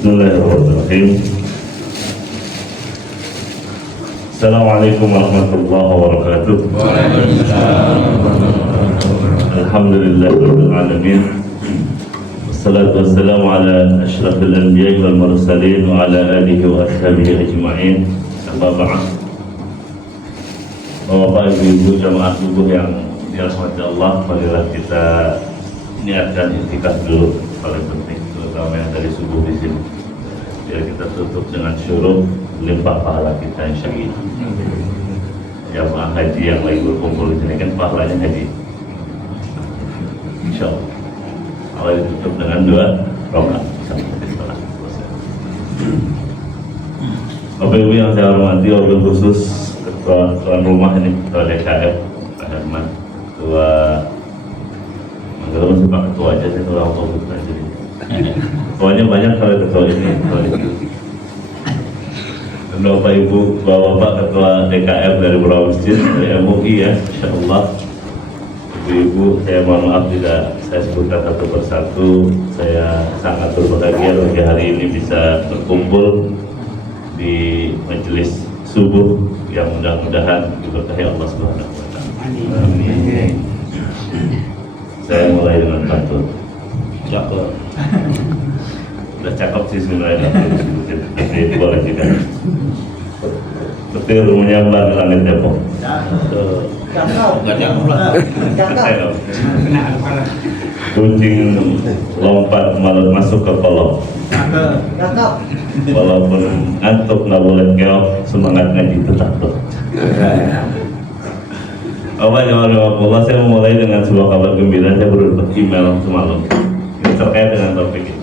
Bismillahirrahmanirrahim. Assalamualaikum warahmatullahi wabarakatuh. Alhamdulillahirabbil alamin. Wassalatu wassalamu ala asyrafil anbiya'i wal mursalin wa ala alihi wa ashabihi ajma'in. Amma ba'd. Bapak Ibu jamaah subuh yang dirahmati Allah, marilah kita niatkan i'tikaf dulu, paling penting, terutama yang dari subuh di sini. Biar kita tutup dengan syuruh limpah pahala kita insyaallah. Jamaah haji yang lagi berkumpul di sini kan pahalanya haji. Insyaallah. Awal ditutup dengan 2 rakaat sampai setelah selesai. Bapak Ibu yang saya hormati, wabil khusus ketua tuan rumah ini, ketua DKF Pak Herman, ketua masih Pak ketua aja, saya ketua autobus aja. Ketuanya banyak kalau ketua ini, ketua itu. Dan Bapak Ibu, Bapak ketua DKF dari Pulau Masjid, dari MUI ya, insyaallah. Ibu-ibu, saya mohon maaf tidak saya sebutkan satu persatu. Saya sangat berbahagia bagi hari ini bisa berkumpul di majelis subuh yang mudah-mudahan diberkahi Allah Subhanahu wa taala. Amin. Saya mulai dengan pantun. Cakep. Udah cakep sih sebenarnya, tapi boleh juga. Petir menyambar di langit Depok. Cakep. Kucing lompat masuk ke kolong. Walaupun ngantuk nggak boleh keok, semangat ngaji tetap tuh. Allah, saya memulai dengan sebuah kabar gembira. Saya baru dapat email semalam. Ini terkait dengan topik ini.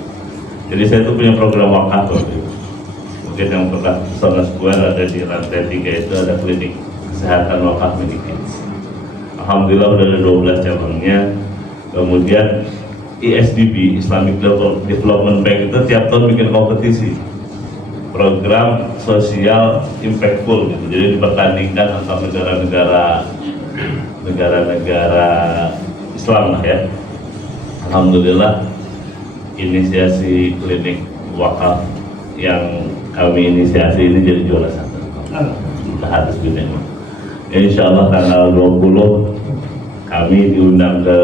Jadi saya tuh punya program wakaf tuh. Mungkin yang pernah Sona Square ada di lantai 3 itu ada klinik kesehatan wakaf Medikins. Alhamdulillah udah ada 12 cabangnya. Kemudian ISDB, Islamic Development Bank, itu tiap tahun bikin kompetisi program sosial impactful gitu. Jadi dipertandingkan antar negara-negara Islam lah ya. Alhamdulillah inisiasi klinik wakaf yang kami inisiasi ini jadi juara 1. Kita harus bina. Insya Allah tanggal 20 kami diundang ke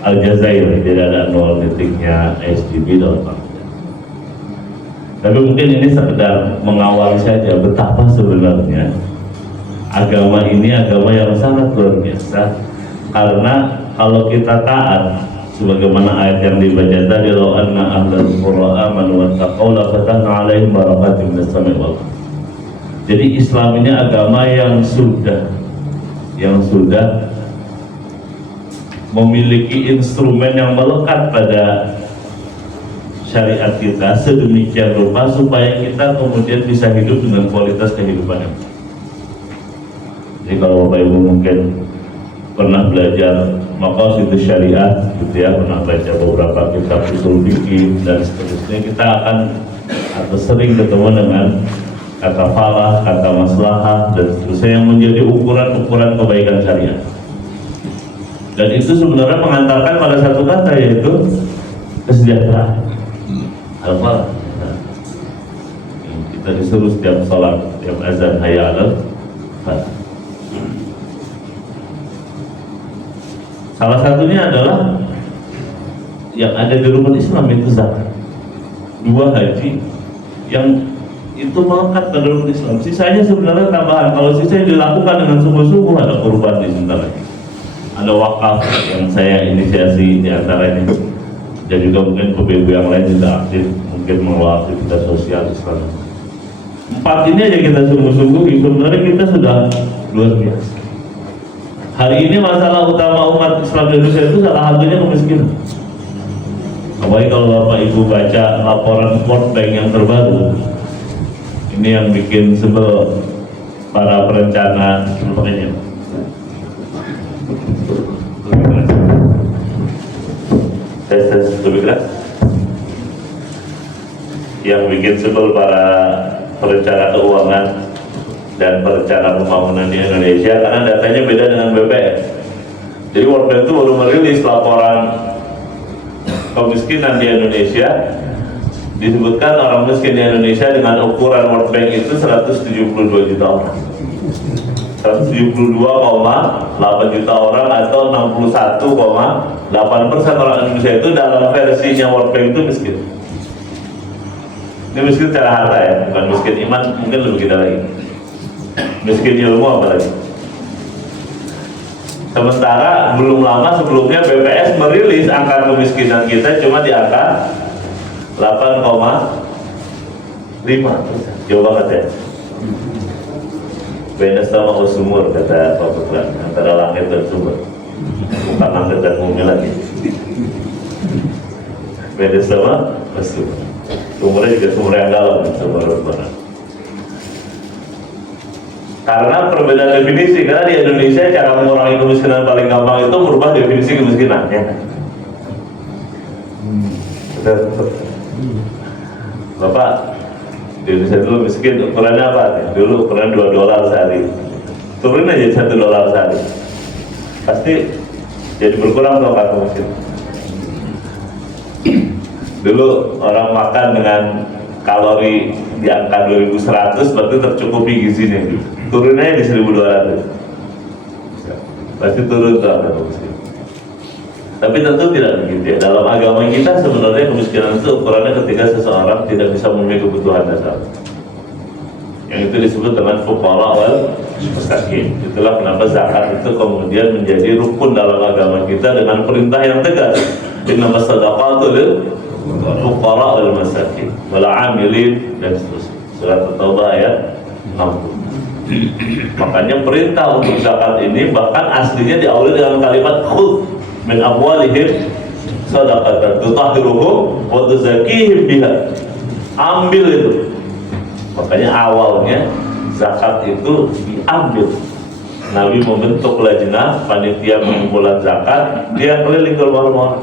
Aljazair, jadi ada annual meetingnya ISDB dalam waktu. Tapi mungkin ini sekedar mengawali saja betapa sebenarnya agama ini agama yang sangat luar biasa. Karena kalau kita taat sebagaimana ayat yang dibaca tadi, law anna ahlal qura amanu wattaqaw la fatahna 'alaihim barakatim minas sama'i wal ardh. Jadi Islam ini agama yang sudah memiliki instrumen yang melekat pada syariat kita sedemikian rupa supaya kita kemudian bisa hidup dengan kualitas kehidupan yang baik. Jadi kalau Bapak Ibu mungkin pernah belajar maqasidus syariah gitu ya, pernah baca beberapa kitab usul fikih dan seterusnya, kita akan atau sering ketemu dengan kata falah, kata maslahah dan seterusnya yang menjadi ukuran-ukuran kebaikan syariat. Dan itu sebenarnya mengantarkan pada satu kata, yaitu kesejahteraan. Al-falah. Kita disuruh setiap salat, setiap azan hayya 'alal falah. Salah satunya adalah yang ada di rukun Islam itu zakat, 2 haji yang itu melekat pada rukun Islam. Sisanya sebenarnya tambahan. Kalau sisanya dilakukan dengan sungguh-sungguh, ada kurban di sebentar lagi. Ada wakaf yang saya inisiasi di antaranya, dan juga mungkin PBB yang lain juga aktif, mungkin mengelola aktivitas sosial Islam. 4 ini aja kita sungguh-sungguh, sebenarnya kita sudah luar biasa. Hari ini masalah utama umat Islam di Indonesia itu salah satunya kemiskinan. Apalagi kalau Bapak Ibu baca laporan World Bank yang terbaru, ini yang bikin sebel para perencana sebagainya. Tes lebih keras. Yang bikin sebel para perencana keuangan dan perencana pembangunan di Indonesia, karena datanya beda dengan BPS. Jadi World Bank itu baru merilis laporan kemiskinan di Indonesia disebutkan orang miskin di Indonesia dengan ukuran World Bank itu 172 juta orang. 172,8 juta orang atau 61,8% orang Indonesia itu dalam versinya World Bank itu miskin. Ini miskin secara harta ya, bukan miskin iman, mungkin lebih kita lagi. Miskin ilmu apa lagi? Sementara belum lama sebelumnya BPS merilis angka kemiskinan kita cuma di angka 8,5%. Jauh banget ya. Beda sama sumur kata Pak Putra, antara langit dan sumur, bukan langit dan bumi lagi. Beda sama sumur. Sumurnya juga sumur yang dalam, sumur mana? Karena perbedaan definisi, karena di Indonesia cara mengurangi kemiskinan paling gampang itu merubah definisi kemiskinan, ya. Bapak di Indonesia dulu miskin, ukurannya apa? Dulu ukuran $2 sehari, turunin aja $1 sehari, pasti jadi berkurang dong kata miskin. Dulu orang makan dengan kalori di angka 2100 berarti tercukupi gizinya, turun aja di 1200, pasti turun tuh angka miskin. Tapi tentu tidak begitu ya. Dalam agama kita sebenarnya kemiskinan itu ukurannya ketika seseorang tidak bisa memenuhi kebutuhan dasar. Yang itu disebut dengan fuqara wal masakin. Itulah kenapa zakat itu kemudian menjadi rukun dalam agama kita dengan perintah yang tegas. Innamas shadaqatu lil fuqara wal masakin wal 'amilin dan seterusnya. Surat At-Taubah ayat 60. Makanya perintah untuk zakat ini bahkan aslinya diawali dengan kalimat khudh min amwalihim shadaqatan tutahhiruhum wa tuzakkihim biha. Ambil itu. Makanya awalnya zakat itu diambil. Nabi membentuk lajnah panitia pengumpulan zakat, dia keliling ke rumah-rumah.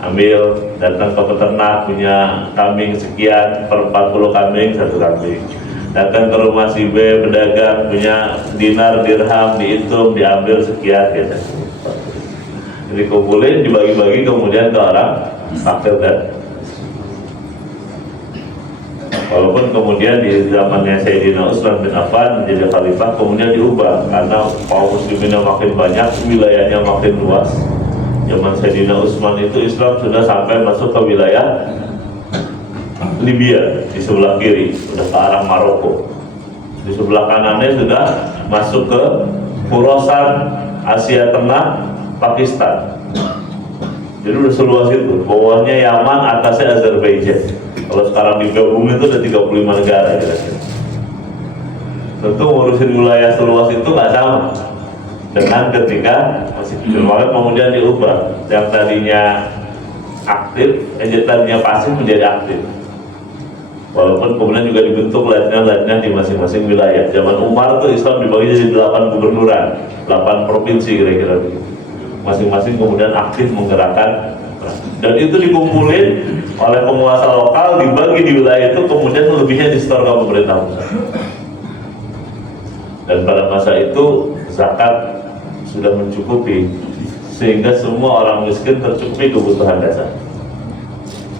Ambil, datang ke peternak punya kambing sekian, per 40 kambing 1 kambing. Datang ke rumah si B pedagang punya dinar dirham dihitung diambil sekian biasa. Dikumpulin, dibagi-bagi kemudian ke orang fakir dan walaupun kemudian di zamannya Sayyidina Utsman bin Affan menjadi khalifah kemudian diubah karena kaum muslimin yang makin banyak, wilayahnya makin luas. Zaman Sayyidina Utsman itu Islam sudah sampai masuk ke wilayah Libya di sebelah kiri, sudah ke arah Maroko. Di sebelah kanannya sudah masuk ke Khorasan, Asia Tengah, Pakistan. Jadi udah seluas itu. Bawahnya Yaman, atasnya Azerbaijan. Kalau sekarang digabung itu ada 35 negara kira-kira. Tentu ngurusin wilayah seluas itu nggak sama dengan ketika masih kecil. Kemudian diubah yang tadinya aktif, yang tadinya pasif menjadi aktif. Walaupun kemudian juga dibentuk lajnah-lajnah di masing-masing wilayah. Zaman Umar tuh Islam dibagi jadi 8 gubernuran, 8 provinsi kira-kira begitu. Masing-masing kemudian aktif menggerakkan dan itu dikumpulin oleh penguasa lokal, dibagi di wilayah itu, kemudian lebihnya disetor ke pemerintah pusat. Dan pada masa itu zakat sudah mencukupi sehingga semua orang miskin tercukupi kebutuhan dasar.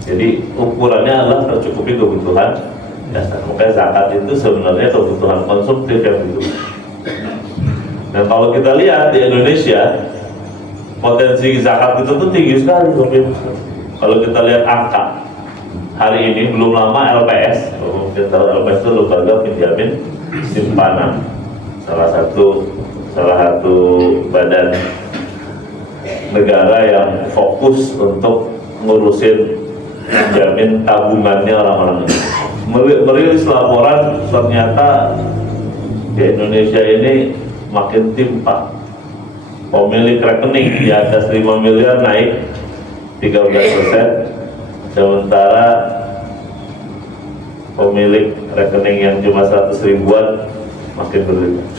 Jadi ukurannya adalah tercukupi kebutuhan dasar. Makanya zakat itu sebenarnya kebutuhan konsumtif yang itu. Dan kalau kita lihat di Indonesia potensi zakat itu tuh tinggi sekali. Kalau kita lihat angka hari ini, belum lama LPS, kita tahu LPS itu lembaga penjamin simpanan, salah satu badan negara yang fokus untuk ngurusin jamin tabungannya orang-orang ini. Merilis laporan ternyata di Indonesia ini makin timpang. Pemilik rekening di atas 5 miliar naik 13%, sementara pemilik rekening yang cuma 100 ribuan makin berlipat.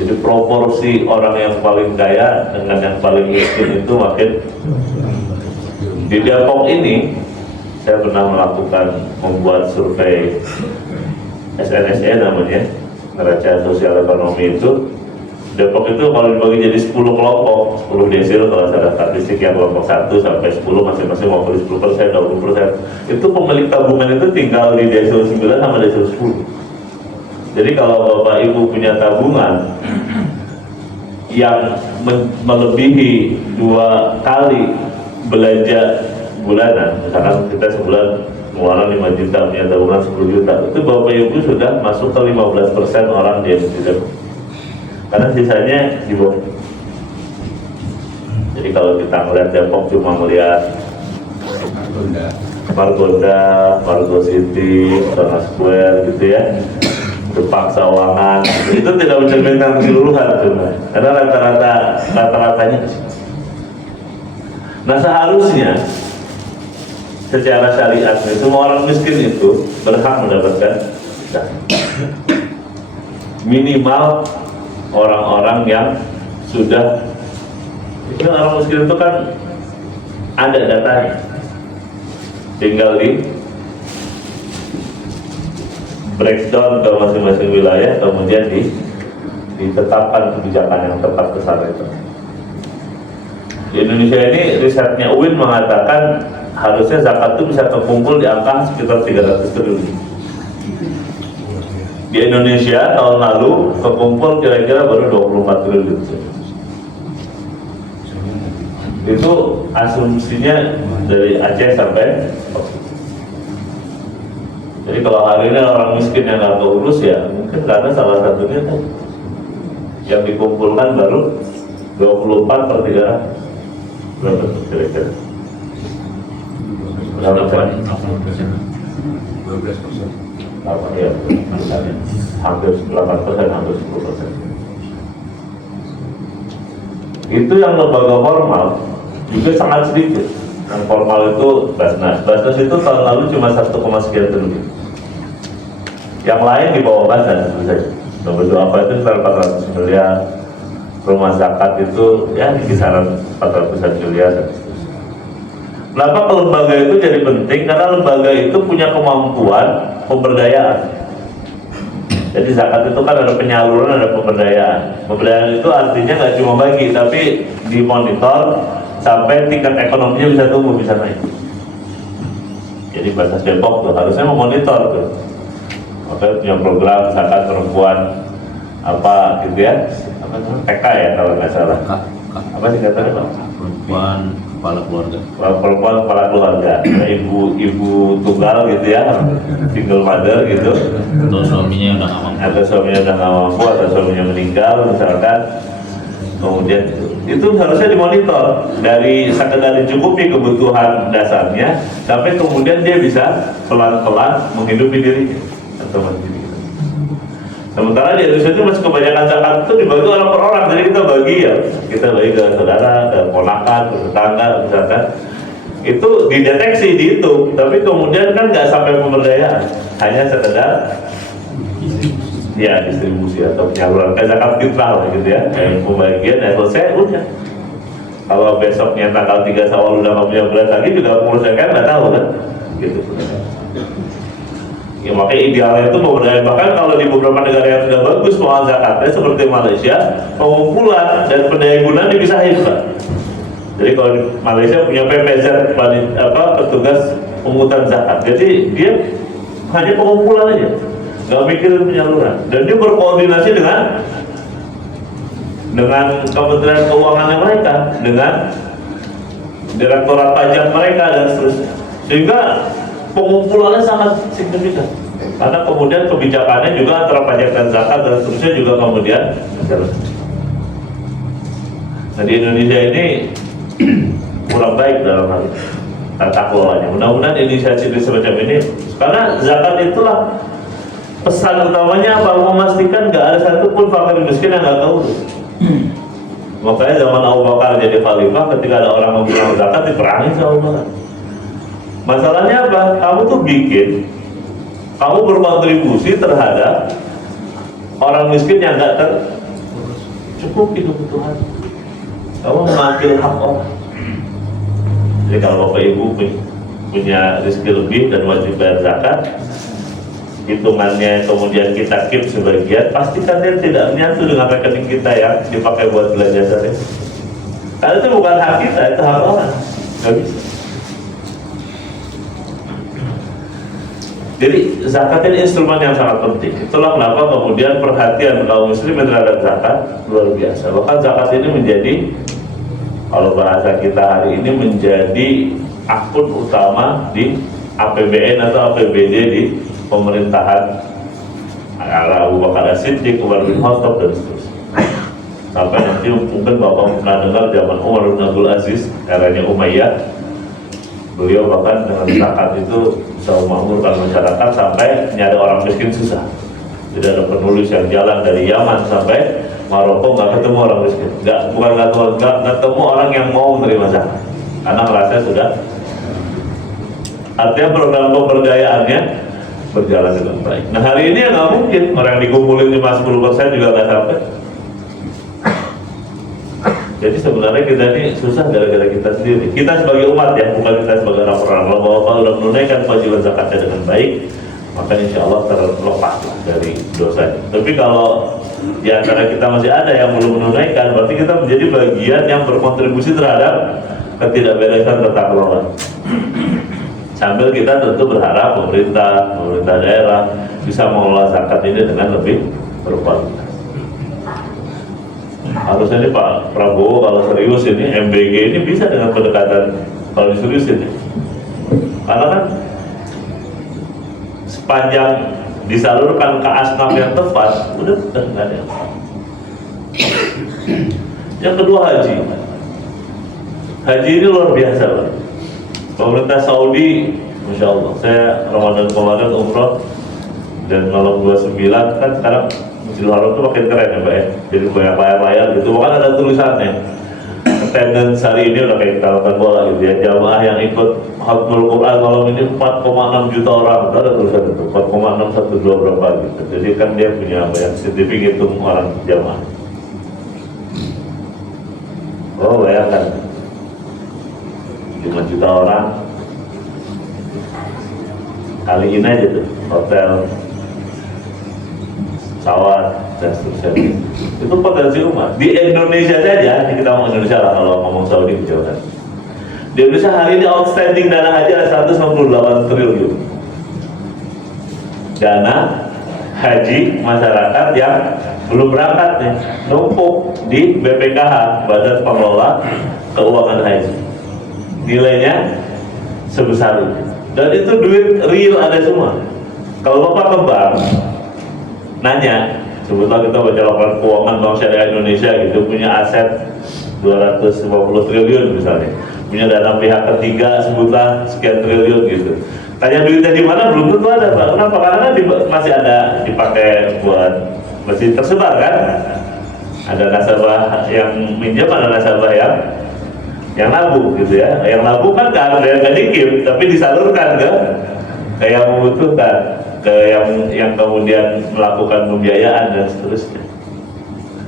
Jadi proporsi orang yang paling kaya dengan yang paling miskin itu makin. Di Depok ini saya pernah membuat survei SNSE namanya, neraca sosial ekonomi itu. Depok itu kalau dibagi jadi 10 kelompok, 10 desil kalau ada statistik yang kelompok 1 sampai 10 masing-masing waktu 10%, 20%. Itu pemilik tabungan itu tinggal di desil 9 sama desil 10. Jadi kalau Bapak Ibu punya tabungan yang melebihi 2 kali belanja bulanan, misalkan kita sebulan pengeluaran 5 juta, punya tabungan 10 juta, itu Bapak Ibu sudah masuk ke 15% orang di Indonesia. Karena sisanya di bawah. Jadi kalau kita melihat Depok cuma melihat Margonda, Margo City, Tona Square gitu ya, Depak Sawangan, itu tidak mencerminkan keseluruhan cuma. Karena rata-ratanya. Nah seharusnya secara syariat semua orang miskin itu berhak mendapatkan minimal orang-orang yang sudah, itu orang miskin itu kan ada datanya, tinggal di breakdown ke masing-masing wilayah, kemudian ditetapkan kebijakan yang tepat ke sana itu. Di Indonesia ini risetnya UIN mengatakan harusnya zakat itu bisa terkumpul di angka sekitar 300 triliun. Di Indonesia tahun lalu terkumpul kira-kira baru 24 triliun. Itu asumsinya dari Aceh sampai. Jadi kalau hari ini orang miskin yang nggak keurus ya mungkin karena salah satunya kan yang dikumpulkan baru 24 per 300. Berapa kira-kira? Berapa kan? 12%. Ya, hampir 8%, hampir 10%. Itu yang lembaga formal juga sangat sedikit. Yang formal itu Basnas. Basnas itu tahun lalu cuma 1, sekian triliun. Yang lain di bawah Basnas tentu saja. Begitu apa itu sekitar 400 miliar. Rumah zakat itu ya di kisaran 400-an miliar. Kenapa lembaga itu jadi penting? Karena lembaga itu punya kemampuan pemberdayaan. Jadi zakat itu kan ada penyaluran, ada pemberdayaan. Pemberdayaan itu artinya nggak cuma bagi, tapi dimonitor sampai tingkat ekonominya bisa tumbuh, bisa naik. Jadi Basnas Depok tuh harusnya memonitor tuh. Makanya punya program zakat perempuan apa gitu ya? Apa namanya? TK ya kalau nggak salah. Apa sih katanya Pak? Perempuan kepala keluarga. Perempuan kepala keluarga, ibu tunggal gitu ya, single mother gitu. Atau suaminya udah nggak mampu. Atau suaminya udah nggak mampu, atau suaminya meninggal misalkan. Kemudian itu harusnya dimonitor dari sekedar mencukupi kebutuhan dasarnya sampai kemudian dia bisa pelan-pelan menghidupi dirinya atau mandiri. Sementara di Indonesia itu masih kebanyakan zakat itu dibagi orang per orang, jadi kita bagi ya, kita bagi ke saudara, ke ponakan, ke tetangga, misalkan. Itu dideteksi, dihitung, tapi kemudian kan nggak sampai pemberdayaan, hanya sekedar ya distribusi atau penyaluran kayak zakat fitrah gitu ya, kayak pembagian ya selesai udah. Kalau besoknya tanggal 3 Syawal udah nggak punya beras lagi juga pengurus zakat nggak tahu kan, gitu. Ya makanya idealnya itu pemberdayaan. Bahkan kalau di beberapa negara yang sudah bagus soal zakatnya seperti Malaysia, pengumpulan dan pendaya gunaan dipisahin Pak. Jadi kalau di Malaysia punya PPZ, petugas pungutan zakat. Jadi dia hanya pengumpulan aja, nggak mikirin penyaluran. Dan dia berkoordinasi dengan Kementerian Keuangan mereka, dengan Direktorat Pajak mereka dan seterusnya. Sehingga pengumpulannya sangat signifikan karena kemudian kebijakannya juga antara pajak dan zakat dan seterusnya juga kemudian. Nah di Indonesia ini kurang baik dalam hal tata kelolanya. Mudah-mudahan inisiatif semacam ini, karena zakat itulah pesan utamanya apa? Memastikan nggak ada satupun fakir miskin yang nggak tahu. Makanya zaman Abu Bakar jadi khalifah, ketika ada orang membunuh zakat diperangi sama Abu Bakar. Masalahnya apa? Kamu tuh kamu berkontribusi terhadap orang miskin yang nggak tercukupi kebutuhan. Kamu mengambil hak orang. Jadi kalau Bapak Ibu punya rezeki lebih dan wajib bayar zakat, hitungannya kemudian kita keep sebagian, pastikan dia tidak menyatu dengan rekening kita yang dipakai buat belanja saja. Karena itu bukan hak kita, itu hak orang. Nggak bisa. Jadi zakat ini instrumen yang sangat penting. Itulah kenapa kemudian perhatian kaum muslimin terhadap zakat luar biasa. Bahkan zakat ini menjadi, kalau bahasa kita hari ini, menjadi akun utama di APBN atau APBD di pemerintahan ala Abu Bakar As-Siddiq, Umar bin Khattab dan seterusnya. Sampai nanti mungkin Bapak pernah dengar zaman Umar bin Abdul Aziz, eranya Umayyah, beliau bahkan dengan zakat itu bisa memakmurkan masyarakat sampai nyari orang miskin susah. Tidak ada penulis yang jalan dari Yaman sampai Maroko nggak ketemu orang miskin, nggak ketemu orang yang mau menerima zakat karena merasa sudah. Artinya program pemberdayaannya berjalan dengan baik. Nah hari ini ya nggak mungkin, orang yang dikumpulin cuma 10% juga nggak sampai. Jadi sebenarnya kita ini susah gara-gara kita sendiri. Kita sebagai umat ya, bukan kita sebagai orang-orang. Kalau Bapak sudah menunaikan kewajiban zakatnya dengan baik, maka insya Allah terlepas dari dosa. Tapi kalau di antara kita masih ada yang belum menunaikan, berarti kita menjadi bagian yang berkontribusi terhadap ketidakberesan tata kelola. Sambil kita tentu berharap pemerintah daerah bisa mengelola zakat ini dengan lebih berkualitas. Harusnya ini Pak Prabowo kalau serius ini, MBG ini bisa dengan pendekatan kalau diseriusin ya. Karena kan sepanjang disalurkan ke asnaf yang tepat, udah nggak ada. Yang kedua haji. Haji ini luar biasa Pak. Pemerintah Saudi, Masya Allah, saya Ramadan kemarin umroh dan malam 29 kan sekarang Masjidil Haram itu makin keren ya Mbak ya. Jadi banyak layar-layar gitu, bahkan ada tulisannya. Attendance hari ini udah kayak kita lakukan bola gitu ya. Jamaah yang ikut Khatmul Quran malam ini 4,6 juta orang, ada tulisan itu 4,612 berapa gitu. Jadi kan dia punya banyak sertifikat hitung orang jamaah. Oh bayangkan 5 juta orang kali ini aja tuh hotel, pesawat dan seterusnya. Itu potensi umat di Indonesia saja. Kita ngomong Indonesia lah, kalau ngomong Saudi kejauhan. Di Indonesia hari ini outstanding dana haji ada 168 triliun dana haji masyarakat yang belum berangkat nih, numpuk di BPKH, Badan Pengelola Keuangan Haji. Nilainya sebesar itu, dan itu duit real ada semua. Kalau Bapak ke bank nanya, sebutlah kita baca laporan keuangan Bank Syariah Indonesia gitu, punya aset 250 triliun misalnya, punya dana pihak ketiga sebutlah sekian triliun gitu. Tanya duitnya di mana, belum tentu ada Pak. Kenapa? Karena kan masih ada dipakai buat, masih tersebar kan. Ada nasabah yang minjam, ada nasabah yang nabung gitu ya. Yang nabung kan nggak dikip, tapi disalurkan ke yang membutuhkan, ke yang kemudian melakukan pembiayaan dan seterusnya.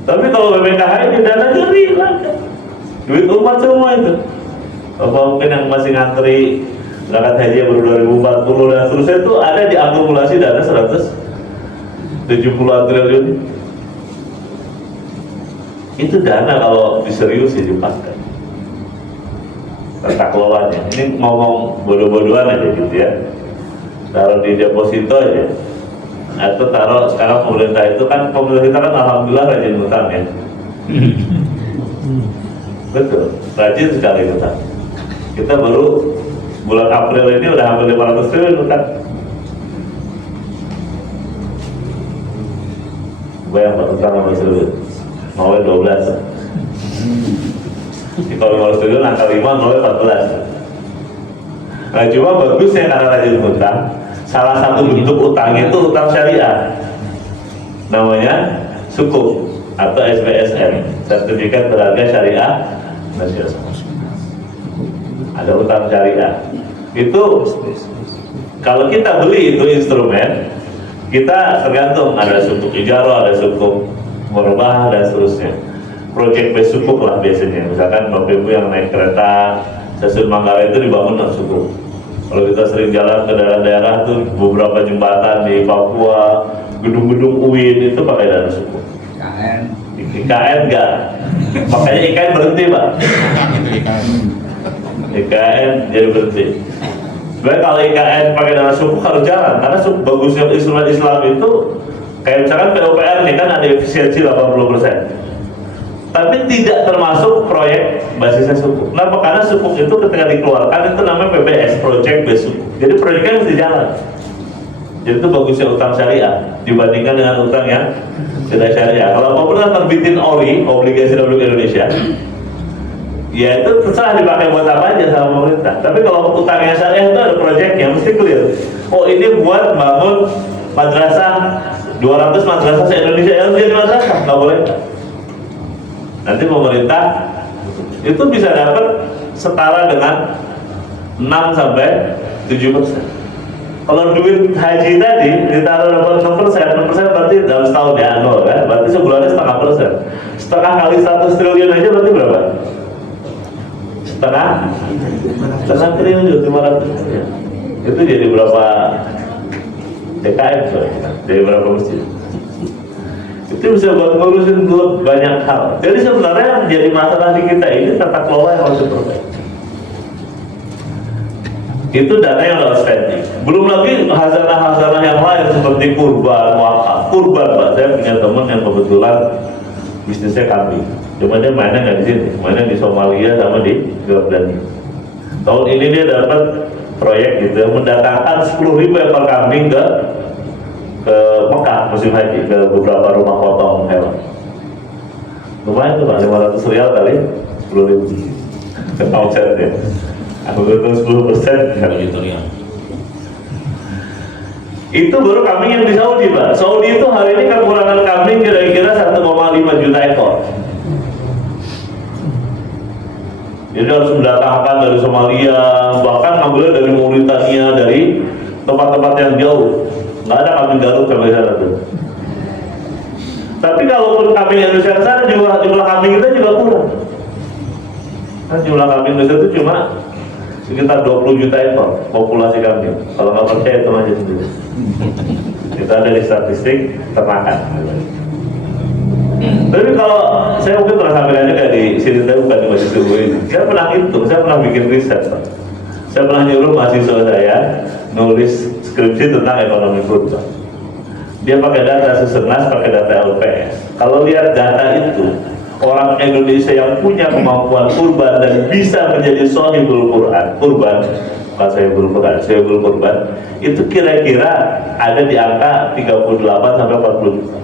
Tapi kalau BPKH ini dana jernih lah, duit umat semua itu. Kalau mungkin yang masih ngantri berangkat haji baru 2040 dan seterusnya, itu ada diakumulasi dana 170 triliun. Itu dana kalau diserius dipakai tata kelolanya. Ini ngomong bodoh-bodohan aja gitu ya, taruh di deposito aja, atau taruh sekarang pemerintah itu kan, pemerintah kita kan alhamdulillah rajin utang ya. Betul, rajin sekali utang. Kita baru bulan April ini udah hampir 500 triliun utang. Bayang Pak, utang sama triliun mau 12. Jadi kalau 500 triliun angka 5, mau 14. Nah cuma bagusnya karena rajin utang, salah satu bentuk utangnya itu utang syariah, namanya sukuk atau SBSN, sertifikat berharga syariah nasional. Ada utang syariah itu, kalau kita beli itu instrumen, kita tergantung, ada sukuk ijarah, ada sukuk merubah dan seterusnya. Project based sukuk lah biasanya. Misalkan Bapak Ibu yang naik kereta stasiun Manggarai itu dibangun dengan sukuk. Kalau kita sering jalan ke daerah-daerah tuh, beberapa jembatan di Papua, gedung-gedung UIN itu pakai dana suku. IKN enggak, makanya IKN berhenti Pak. IKN jadi berhenti. Sebenarnya kalau IKN pakai dana suku harus jalan, karena bagusnya instrumen Islam itu kayak misalkan PUPR nih kan ada efisiensi 80%. Tapi tidak termasuk proyek basisnya sukuk. Kenapa? Karena sukuk itu ketika dikeluarkan itu namanya PBS, Project Based Sukuk. Jadi proyeknya mesti jalan. Jadi itu bagusnya utang syariah dibandingkan dengan utang yang tidak syariah. Kalau pemerintah terbitin ORI, obligasi Republik Indonesia, ya itu terserah dipakai buat apa aja sama pemerintah. Tapi kalau utangnya syariah itu ada proyeknya, mesti clear. Oh ini buat bangun madrasah 200 madrasah se-Indonesia, yang jadi madrasah, nggak boleh. Nanti pemerintah itu bisa dapat setara dengan 6 sampai 7%. Kalau duit haji tadi ditaruh dapat 6% berarti dalam setahun ya nol kan? Berarti sebulannya 0,5%. Setengah kali 100 triliun aja berarti berapa? Setengah triliun 500 triliun. Itu jadi berapa DKM soalnya? Jadi berapa masjid? Itu bisa buat ngurusin banyak hal. Jadi sebenarnya yang menjadi masalah di kita ini tata kelola yang harus diperbaiki. Itu dana yang outstanding. Belum lagi hazanah-hazanah yang lain seperti kurban, wakaf. Kurban Pak, saya punya teman yang kebetulan bisnisnya kambing. Cuma dia mainnya nggak di sini, mainnya di Somalia sama di Jordania. Tahun ini dia dapat proyek gitu, mendatangkan 10.000 ekor kambing ke Mekah musim haji, ke beberapa rumah potong hewan. Lumayan tuh Pak, 500 rial kali 10.000 omsetnya. Aku hitung 10%. Itu baru kambing yang di Saudi Pak. Saudi itu hari ini kekurangan kambing kira-kira 1,5 juta ekor. Jadi harus mendatangkan dari Somalia, bahkan ngambilnya dari Mauritania, dari tempat-tempat yang jauh. Nggak ada kambing Garut sampai sana tuh. Tapi kalaupun kambing Indonesia ke sana, jumlah kambing kita juga kurang. Kan jumlah kambing Indonesia itu cuma sekitar 20 juta ekor populasi kambing. Kalau nggak percaya itu aja sendiri. Kita ada di statistik ternakan. Tapi kalau saya mungkin pernah sampaikan juga di sini, saya bukan di Masjid Subuh ini. Saya pernah hitung, saya pernah bikin riset Pak. Saya pernah nyuruh mahasiswa saya nulis skripsi tentang ekonomi kurban. Dia pakai data Susenas, pakai data LPS. Kalau lihat data itu, orang Indonesia yang punya kemampuan kurban dan bisa menjadi sohibul Quran, kurban, bukan sohibul kurban, itu kira-kira ada di angka 38 sampai 40 juta.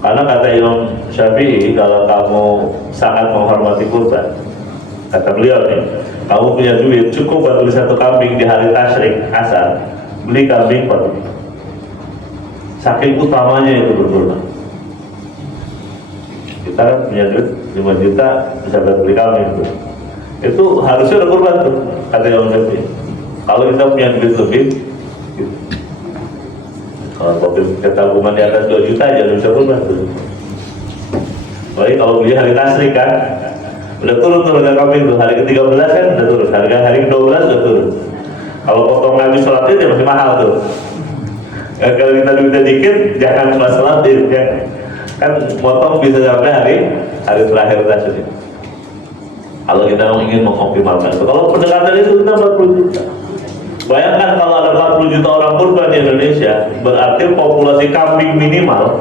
Karena kata Imam Syafi'i, kalau kamu sangat menghormati kurban, kata beliau nih, kamu punya duit cukup buat beli satu kambing di hari tasyrik asar, beli kambing 4 juta. Saking utamanya itu berkurban. Kita kan punya duit 5 juta bisa buat beli kambing itu. Itu harusnya ada kurban tuh, kata Imam Syafi'i. Kalau kita punya duit lebih, gitu. Kalau kita tabungan di atas 2 juta aja bisa kurban tuh. Baik kalau beli hari tasrik kan, udah turun harga kambing tuh, hari ke-13 kan udah turun, hari ke-12 udah turun. Kalau potong habis sholat id ya masih mahal tuh. Ya, kalau kita duitnya dikit, jangan pas sholat id ya. Kan potong bisa sampai hari terakhir tasrik. Kalau kita ingin mengoptimalkan itu, kalau pendekatan itu kita 40 juta. Bayangkan kalau ada 40 juta orang kurban di Indonesia, berarti populasi kambing minimal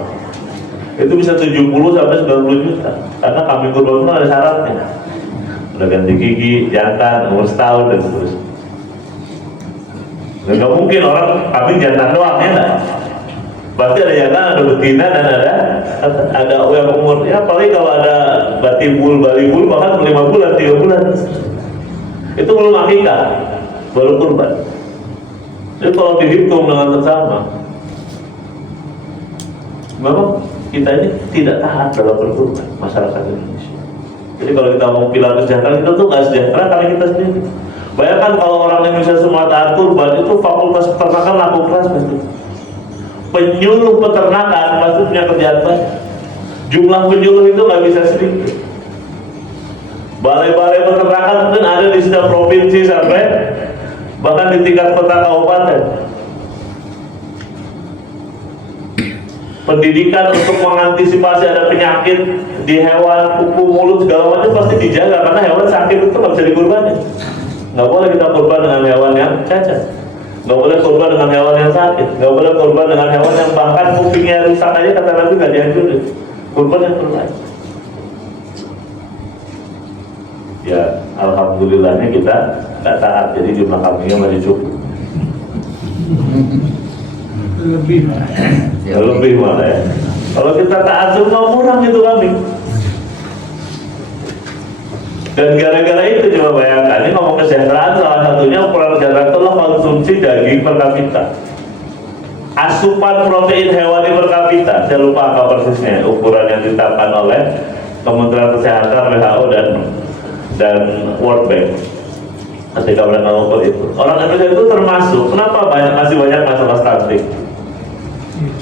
itu bisa 70 sampai 90 juta. Karena kambing kurban itu ada syaratnya. Udah ganti gigi, jantan, umur setahun dan seterusnya. Nggak mungkin orang kambing jantan doang ya nggak? Pasti ada jantan, ada betina dan ada yang umur. Ya paling kalau ada batibul, balibul bahkan 5 bulan, 3 bulan. Itu belum akikah, baru kurban. Jadi kalau dihitung dengan seksama, memang kita ini tidak taat dalam berkurban masyarakat Indonesia. Jadi kalau kita mau pilar kesejahteraan, kita tuh nggak sejahtera karena kita sendiri. Bayangkan kalau orang Indonesia semua taat kurban, itu fakultas peternakan laku keras pasti. Penyuluh peternakan pasti punya kerjaan banyak. Jumlah penyuluh itu nggak bisa sedikit. Balai-balai peternakan mungkin ada di setiap provinsi sampai bahkan di tingkat kota kabupaten. Pendidikan untuk mengantisipasi ada penyakit di hewan, kuku, mulut, segala macam pasti dijaga, karena hewan sakit itu nggak bisa dikurbankan. Nggak boleh kita kurban dengan hewan yang cacat, nggak boleh kurban dengan hewan yang sakit, nggak boleh kurban dengan hewan yang bahkan kupingnya rusak aja kata Nabi nggak dianjurin. Kurban yang terbaik. Ya, alhamdulillahnya kita nggak taat, jadi jumlah kambingnya masih cukup. Lebih malah ya. Kalau kita taat cuma kurang itu kambing. Dan gara-gara itu coba bayangkan, ini ngomong kesejahteraan, salah satunya ukuran kesejahteraan itulah konsumsi daging per kapita. Asupan protein hewani per kapita, saya lupa apa persisnya ukuran yang ditetapkan oleh Kementerian Kesehatan, WHO dan World Bank ketika mereka mengukur itu. Orang Indonesia itu termasuk, kenapa masih banyak masalah stunting?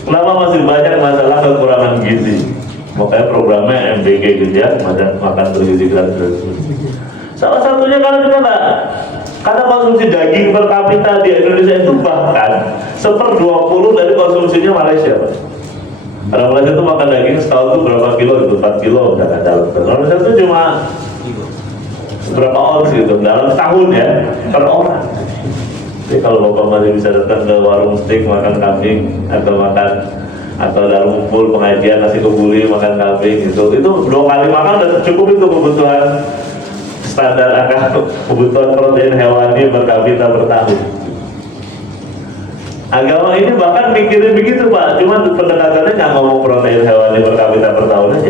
Kenapa masih banyak masalah kekurangan gizi? Makanya programnya MBG gitu ya, makan bergizi gratis. Salah satunya karena konsumsi daging per kapita di Indonesia itu bahkan 1/20 dari konsumsinya Malaysia, Pak. Karena Malaysia itu makan daging setahun itu berapa kilo? Itu 4 kilo, misalkan dalam. Indonesia itu cuma berapa ons gitu dalam setahun ya per orang. Jadi kalau Bapak masih bisa datang ke warung steak makan kambing atau dalam kumpul pengajian nasi kebuli makan kambing itu 2 kali makan udah cukup itu kebutuhan standar angka kebutuhan protein hewani per kapita per tahun. Agama ini bahkan mikirin begitu Pak, cuma pendekatannya nggak ngomong protein hewani per kapita per tahun aja.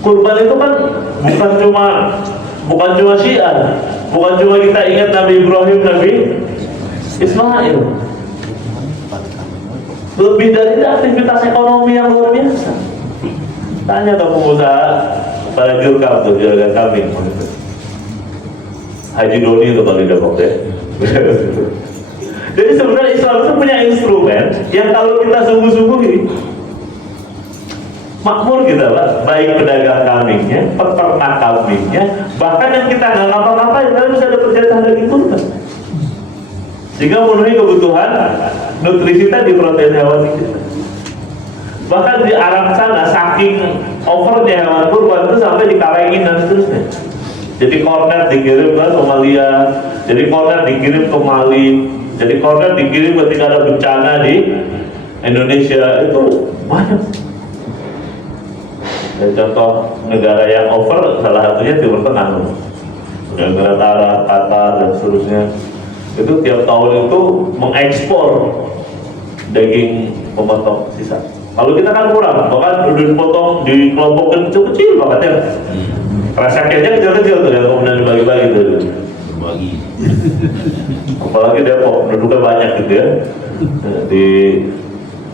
Kurban itu kan bukan cuma syiar, bukan cuma kita ingat Nabi Ibrahim, Nabi Ismail. Lebih dari itu aktivitas ekonomi yang luar biasa. Tanya ke pengusaha pada Jurkam tuh, juragan kambing. Haji Doni itu kalau di Depok ya. Jadi sebenarnya Islam itu punya instrumen yang kalau kita sungguh-sungguhi makmur kita Pak, baik pedagang kambingnya, peternak kambingnya, bahkan yang kita nggak ngapa-ngapain, kita bisa dapat jatah daging kurban. Sehingga memenuhi kebutuhan nutrisi tadi protein hewani kita. Bahkan di Arab sana saking overnya hewan kurban itu sampai dikalengin dan seterusnya. Jadi kornet dikirim ke Somalia, jadi kornet dikirim ke Mali, jadi kornet dikirim ketika ada bencana di Indonesia, itu banyak. Dan contoh negara yang over salah satunya Timur Tengah, negara Arab, Qatar dan seterusnya. Itu tiap tahun itu mengekspor daging pemotong sisa. Kalau kita kan kurang, bahkan udah dipotong dikelompokkan kecil-kecil banget ya. Resepnya aja kecil-kecil tuh, yang kemudian dibagi-bagi tuh. Bagi. Apalagi Depok, penduduknya banyak gitu ya. Di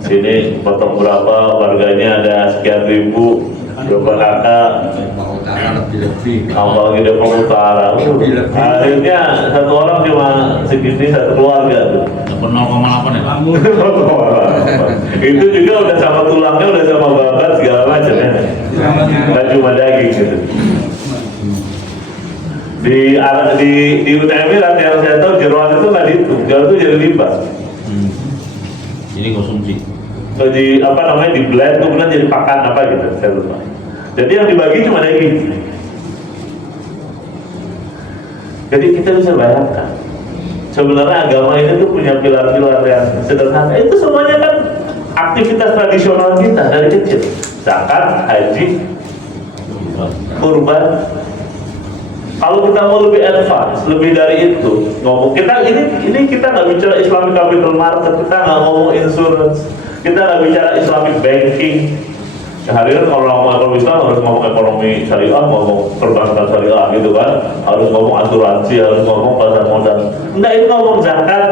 sini potong berapa, warganya ada sekian ribu, berapa kakak. Apalagi Depok Utara, akhirnya satu orang cuma segini satu keluarga tuh. Dapat 0,8 ya Pak? Itu juga udah sama tulangnya, udah sama babat segala macam ya. Nggak cuma daging gitu. Di UTM yang saya tahu jeroan itu nggak dihitung, jeroan itu jadi limbah. Jadi konsumsi. So, di blend kemudian jadi pakan apa gitu, saya lupa. Jadi yang dibagi cuma daging. Jadi kita bisa bayangkan, sebenarnya agama ini tuh punya pilar-pilar yang sederhana. Itu semuanya kan aktivitas tradisional kita dari kecil. Zakat, haji, kurban. Kalau kita mau lebih advance, lebih dari itu, ngomong kita ini kita nggak bicara Islamic capital market, kita nggak ngomong insurance, kita nggak bicara Islamic banking. Hari ini kalau ngomong ekonomi Islam harus ngomong ekonomi syariah, ngomong perbankan syariah gitu kan, harus ngomong asuransi, harus ngomong pasar modal. Enggak, ini ngomong zakat,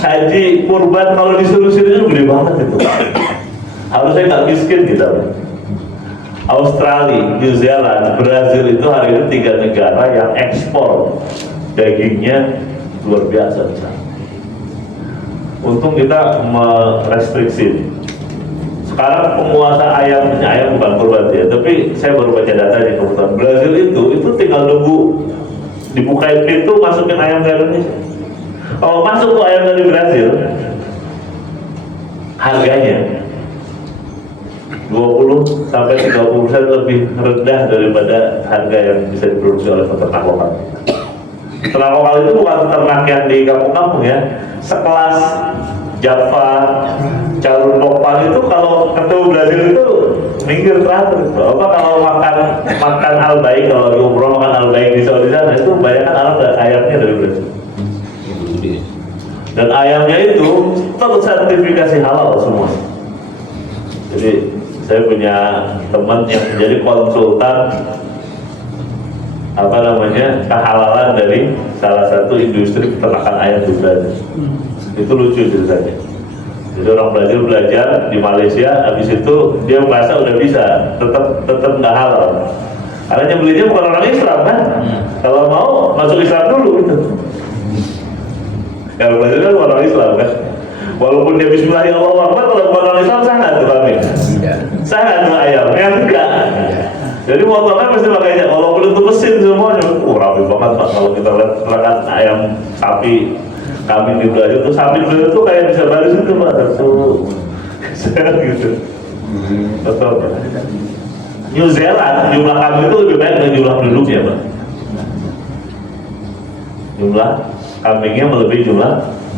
haji, kurban, kalau disuruh sini itu gede banget itu. Harusnya nggak miskin kita. Australia, New Zealand, Brazil itu hari ini 3 negara yang ekspor dagingnya luar biasa besar. Untung kita merestriksi. Sekarang penguasa ayam bukan kurban ya, tapi saya baru baca data di kebetulan Brazil itu tinggal nunggu dibukain pintu, masukin ayam ke Indonesia. Kalau masuk tuh ayam dari Brazil, harganya 20 sampai 30% lebih rendah daripada harga yang bisa diproduksi oleh peternak lokal. Peternak lokal itu bukan peternak yang di kampung-kampung ya, sekelas Java, Carun Pokpan itu kalau ketemu Brazil itu minggir teratur. Apa kalau makan albaik, kalau lagi umroh makan albaik di Saudi sana itu banyak kan Arab dan ayamnya dari Brazil. Dan ayamnya itu tersertifikasi halal semua. Jadi saya punya teman yang menjadi konsultan kehalalan dari salah satu industri peternakan ayam di Brazil. Itu lucu ceritanya. Jadi orang Brazil belajar di Malaysia, habis itu dia merasa udah bisa, tetap nggak halal. Karena yang belinya bukan orang Islam kan? Kalau mau masuk Islam dulu gitu. Kalau Brazil kan orang Islam kan? Walaupun dia Bismillahirrahmanirrahim, kalau bukan orang Islam sangat tuh kami. Sangat tuh ayam, enggak. Jadi motornya mesti pakainya, walaupun itu mesin semuanya, rapi banget Pak. Kalau kita lihat ayam sapi kami di Brazil tuh, sapi Brazil tuh kayak bisa baris itu Pak, gitu. Betul. New Zealand jumlah kambing itu lebih banyak dari jumlah penduduknya Pak. Jumlah kambingnya melebihi jumlah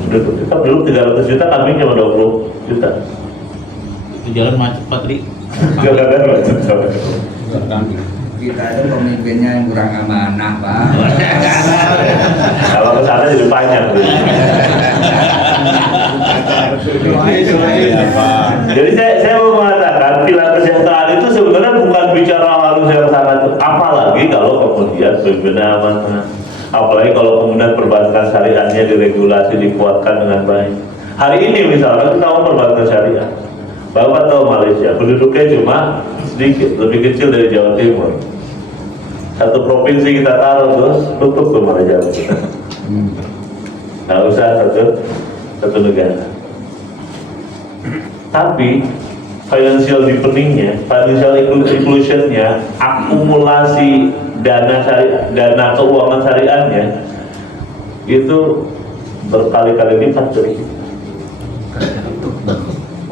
penduduk. Kita penduduk 300 juta, kambing cuma 20 juta. Itu jalan macet Patri. Jalan macet. Kita itu pemimpinnya yang kurang amanah Pak. Kalau ke sana jadi panjang. Jadi saya mau mengatakan pilar kesejahteraan itu sebenarnya bukan bicara harus yang sangat, apalagi kalau kemudian pembinaan amanah, apalagi kalau kemudian perbankan syariahnya diregulasi, dikuatkan dengan baik. Hari ini misalkan kita mau perbankan syariah, Bapak tahu Malaysia penduduknya cuma sedikit, lebih kecil dari Jawa Timur. Satu provinsi kita taruh terus tutup tuh Malaysia. Nggak usah satu negara. Tapi financial deepeningnya, financial inclusionnya, akumulasi dana keuangan syariahnya itu berkali-kali lipat dari kita.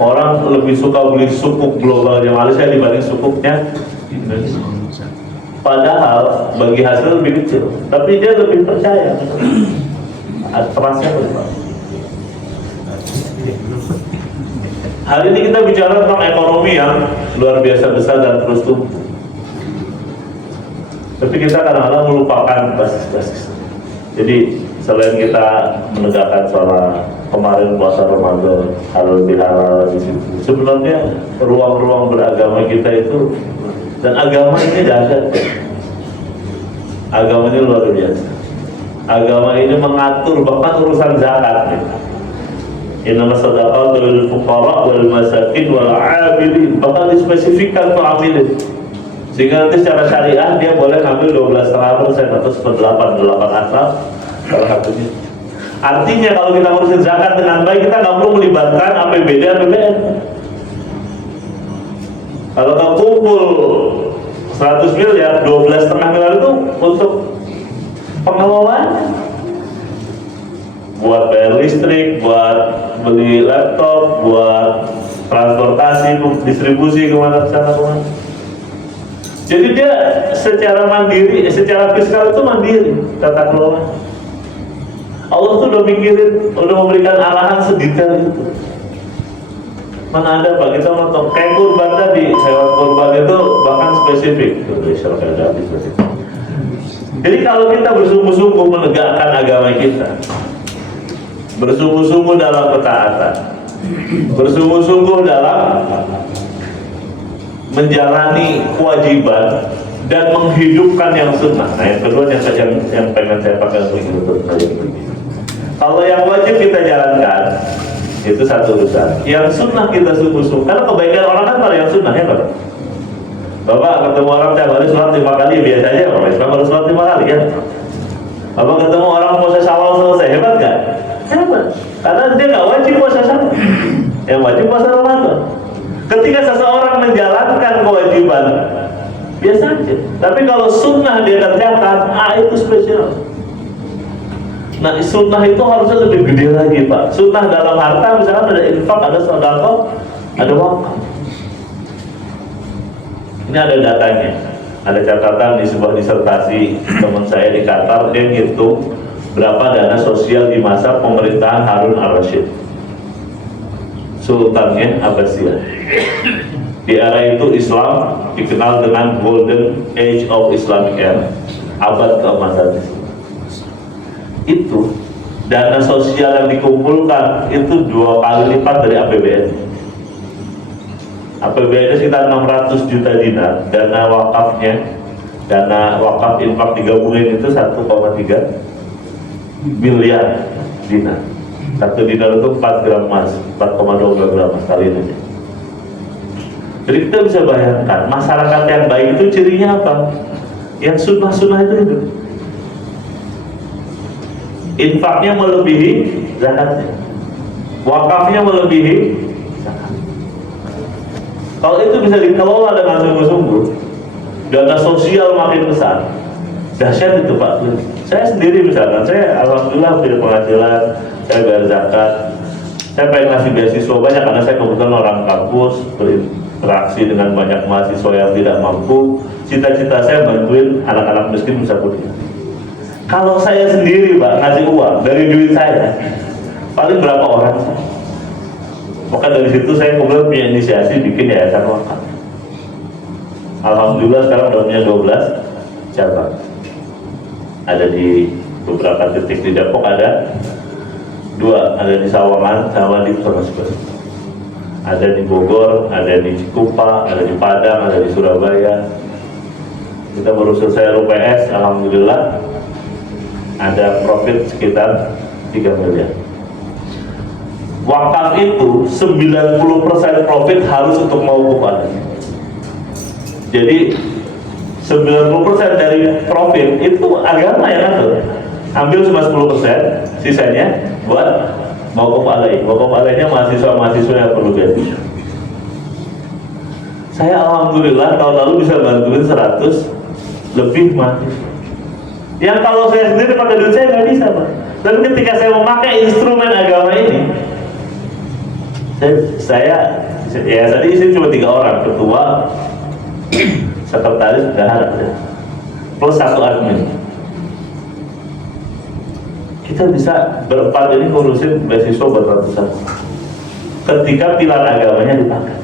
Orang lebih suka beli sukuk globalnya Malaysia dibanding sukuknya Indonesia. Padahal bagi hasil lebih kecil, tapi dia lebih percaya. Trustnya berapa? Hari ini kita bicara tentang ekonomi yang luar biasa besar dan terus tumbuh. Tapi kita kadang-kadang melupakan basis-basis. Jadi selain kita menegakkan sholat, kemarin puasa Ramadan, halal bihalal di situ. Sebenarnya ruang-ruang beragama kita itu, dan agama ini dahsyat. Agama ini luar biasa. Agama ini mengatur bahkan urusan zakat. Innama shadaqatu lil fuqara wal masakin wal 'amilin, bahkan dispesifikkan untuk amilin. Sehingga nanti secara syariah dia boleh ngambil 12,5% atau 1/8 asal salah satunya. Artinya kalau kita ngurusin zakat dengan baik, kita nggak perlu melibatkan APBD APBN. Kalau kamu kumpul 100 miliar, 12,5 miliar itu untuk pengelolaan, buat bayar listrik, buat beli laptop, buat transportasi, distribusi kemana-mana. Jadi dia secara mandiri, secara fiskal itu mandiri tata kelola. Allah tuh udah mikirin, udah memberikan arahan sedetail itu. Mana ada Pak, kita nonton kayak kurban tadi, hewan kurban itu bahkan spesifik. Jadi kalau kita bersungguh-sungguh menegakkan agama kita, bersungguh-sungguh dalam ketaatan, bersungguh-sungguh dalam menjalani kewajiban dan menghidupkan yang sunnah. Nah yang kedua yang pengen saya pakai untuk begini. Kalau yang wajib kita jalankan itu satu urusan. Yang sunnah kita sungguh-sungguh. Karena kebaikan orang kan pada yang sunnah ya Pak. Bapak ketemu orang tiap hari sholat 5 kali biasa aja. Orang Islam harus sholat 5 kali ya. Bapak ketemu orang puasa Syawal selesai, hebat nggak? Hebat. Karena dia nggak wajib puasa Syawal. Yang wajib puasa Ramadan. Ketika seseorang menjalankan kewajiban biasa aja. Tapi kalau sunnah dia kerjakan, itu spesial. Nah, sunnah itu harusnya lebih gede lagi, Pak. Sunnah dalam harta, misalkan ada infak, ada sedekah, ada wakaf. Ini ada datanya, ada catatan di sebuah disertasi teman saya di Qatar. Dia ngitung berapa dana sosial di masa pemerintahan Harun al-Rashid, Sultannya Abbasiyah. Di era itu Islam dikenal dengan Golden Age of Islamic Era, abad keemasan. Itu dana sosial yang dikumpulkan itu 2 kali lipat dari APBN. APBN sekitar 600 juta dinar. Dana wakaf infak digabungin itu 1,3 miliar dinar. 1 dinar itu 4 gram emas, 4,2 gram emas kali ini. Jadi kita bisa bayangkan masyarakat yang baik itu cirinya apa? Yang sunnah-sunnah itu hidup. Infaknya melebihi zakatnya, wakafnya melebihi zakat. Kalau itu bisa dikelola dengan sungguh-sungguh, dana sosial makin besar, dahsyat itu Pak. Saya sendiri misalkan, saya alhamdulillah punya penghasilan, saya bayar zakat, saya pengen ngasih beasiswa banyak karena saya kebetulan orang kampus, berinteraksi dengan banyak mahasiswa yang tidak mampu. Cita-cita saya bantuin anak-anak miskin bisa kuliah. Kalau saya sendiri Pak ngasih uang dari duit saya, paling berapa orang? Maka dari situ saya kemudian punya inisiasi bikin yayasan wakaf. Alhamdulillah sekarang udah punya 12 cabang. Ada di beberapa titik di Depok, ada 2, ada di Sawangan sama di Pronosbes. Ada di Bogor, ada di Cikupa, ada di Padang, ada di Surabaya. Kita baru selesai RUPS, alhamdulillah ada profit sekitar 3 miliar. Wakaf itu 90% profit harus untuk mauquf alaih. Jadi 90% dari profit itu agama yang atur. Ambil cuma 10%, sisanya buat mauquf alaih. Mauquf alaihnya mahasiswa-mahasiswa yang perlu beasiswa. Saya alhamdulillah tahun lalu bisa bantuin 100 lebih mahasiswa. Yang kalau saya sendiri pakai duit saya nggak bisa Pak. Dan ketika saya memakai instrumen agama ini, saya tadi isi cuma 3 orang, ketua, sekretaris, bendahara, plus 1 admin. Kita bisa berempat ini ngurusin beasiswa buat ratusan. Ketika pilar agamanya dipakai.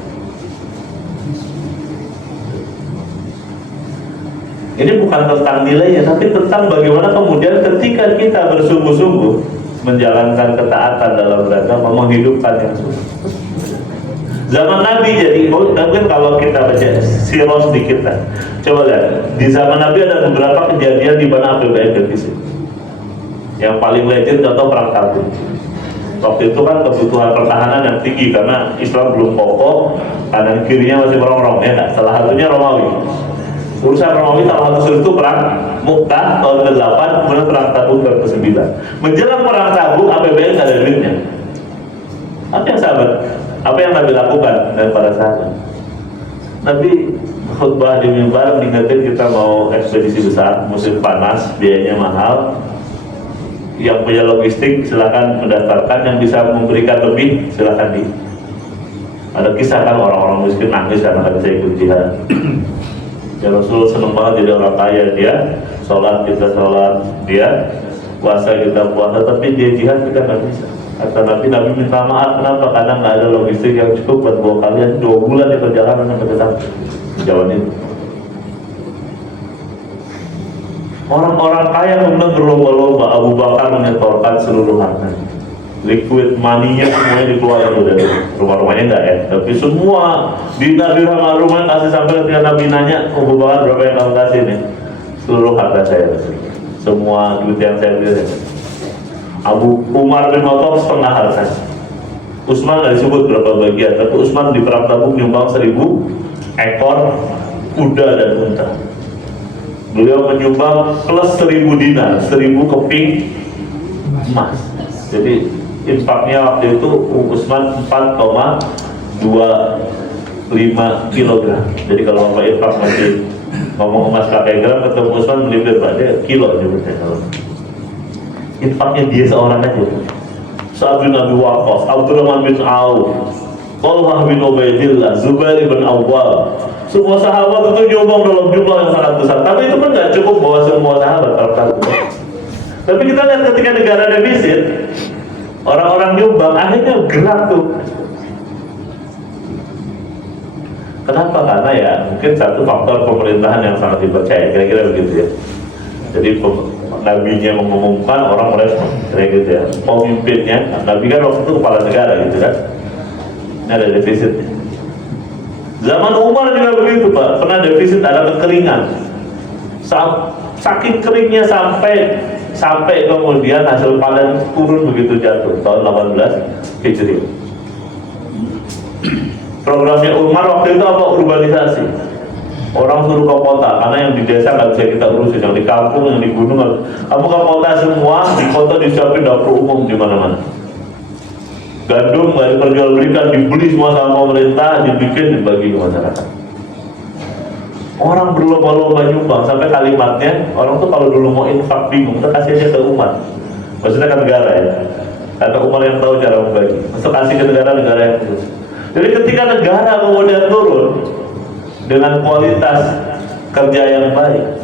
Ini bukan tentang nilainya, tapi tentang bagaimana kemudian ketika kita bersungguh-sungguh menjalankan ketaatan dalam beragama, menghidupkan yang sunnah. Zaman Nabi jadi, mungkin kalau kita baca sirah sedikit lah. Coba lihat, di zaman Nabi ada beberapa kejadian di mana APBN defisit. Yang paling legend contoh perang Tabuk. Waktu itu kan kebutuhan pertahanan yang tinggi karena Islam belum kokoh, kanan kirinya masih merongrong, ya nggak? Salah satunya Romawi. Urusan Romawi salah satu itu perang Mu'tah tahun ke-8, kemudian perang Tabuk tahun ke-9. Menjelang perang Tabuk, APBN nggak ada duitnya. Apa yang Nabi lakukan dan para sahabat? Nabi khutbah di mimbar mengingatkan kita mau ekspedisi besar, musim panas, biayanya mahal. Yang punya logistik silakan mendaftarkan, yang bisa memberikan lebih silakan di. Ada kisah kan orang-orang miskin nangis karena kan saya ikut jihad. Ya Rasul senang banget jadi orang kaya, dia sholat kita sholat, dia puasa kita puasa, tapi dia jihad kita nggak bisa. Kata Nabi minta maaf, kenapa? Karena nggak ada logistik yang cukup buat bawa kalian 2 bulan di perjalanan sampai datang Jawa itu. Orang-orang kaya kemudian berlomba-lomba. Abu Bakar menyetorkan seluruh harta, liquid money-nya semuanya dikeluarkan dari rumah-rumahnya enggak ya, tapi semua dinar dirham rumah kasih. Sampai ketika Nabi nanya, Abu Bakar berapa yang kamu kasih nih? Seluruh harta saya, semua duit yang saya beli. Abu Umar bin Khattab setengah harta. Utsman nggak disebut berapa bagian, tapi Utsman di perang Tabuk nyumbang 1000 ekor kuda dan unta. Beliau menyumbang plus 1000 dinar, 1000 keping emas. Jadi infaknya waktu itu Utsman 4,25 kilogram. Jadi kalau Bapak infak masih ngomong emas pakai gram, ketemu Utsman melipir Pak, dia kilo nyebutnya. infaknya dia seorang aja. Sa'ad bin Abi Waqqas, Abdurrahman bin Auf, Talhah bin Ubaidillah, Zubair bin Awwam. Semua sahabat itu nyumbang dalam jumlah yang sangat besar. Tapi itu kan nggak cukup bawa semua sahabat satu. Tapi kita lihat ketika negara defisit, orang-orang nyumbang akhirnya gerak tuh. Kenapa? Karena ya mungkin satu faktor pemerintahan yang sangat dipercaya, kira-kira begitu ya. Jadi nabinya mengumumkan, orang merespon, kayak gitu ya. Pemimpinnya, nabi kan waktu itu kepala negara gitu kan. Ini ada defisitnya. Zaman Umar juga begitu Pak, pernah defisit, ada kekeringan. Saking keringnya sampai kemudian hasil panen turun begitu jatuh tahun 18 Hijriah. Programnya Umar waktu itu apa? Urbanisasi. Orang suruh ke kota, karena yang di desa nggak bisa kita urusin, yang di kampung, yang di gunung, kamu ke kota semua, di kota disiapin dapur umum di mana-mana. Gandum nggak diperjualbelikan, dibeli semua sama pemerintah, dibikin, dibagi ke masyarakat. Orang berlomba-lomba nyumbang, sampai kalimatnya, orang tuh kalau dulu mau infak bingung, kita kasih aja ke umat. Maksudnya ke negara ya, karena Umar yang tahu cara membagi. Masuk kasih ke negara yang khusus. Jadi ketika negara kemudian turun dengan kualitas kerja yang baik,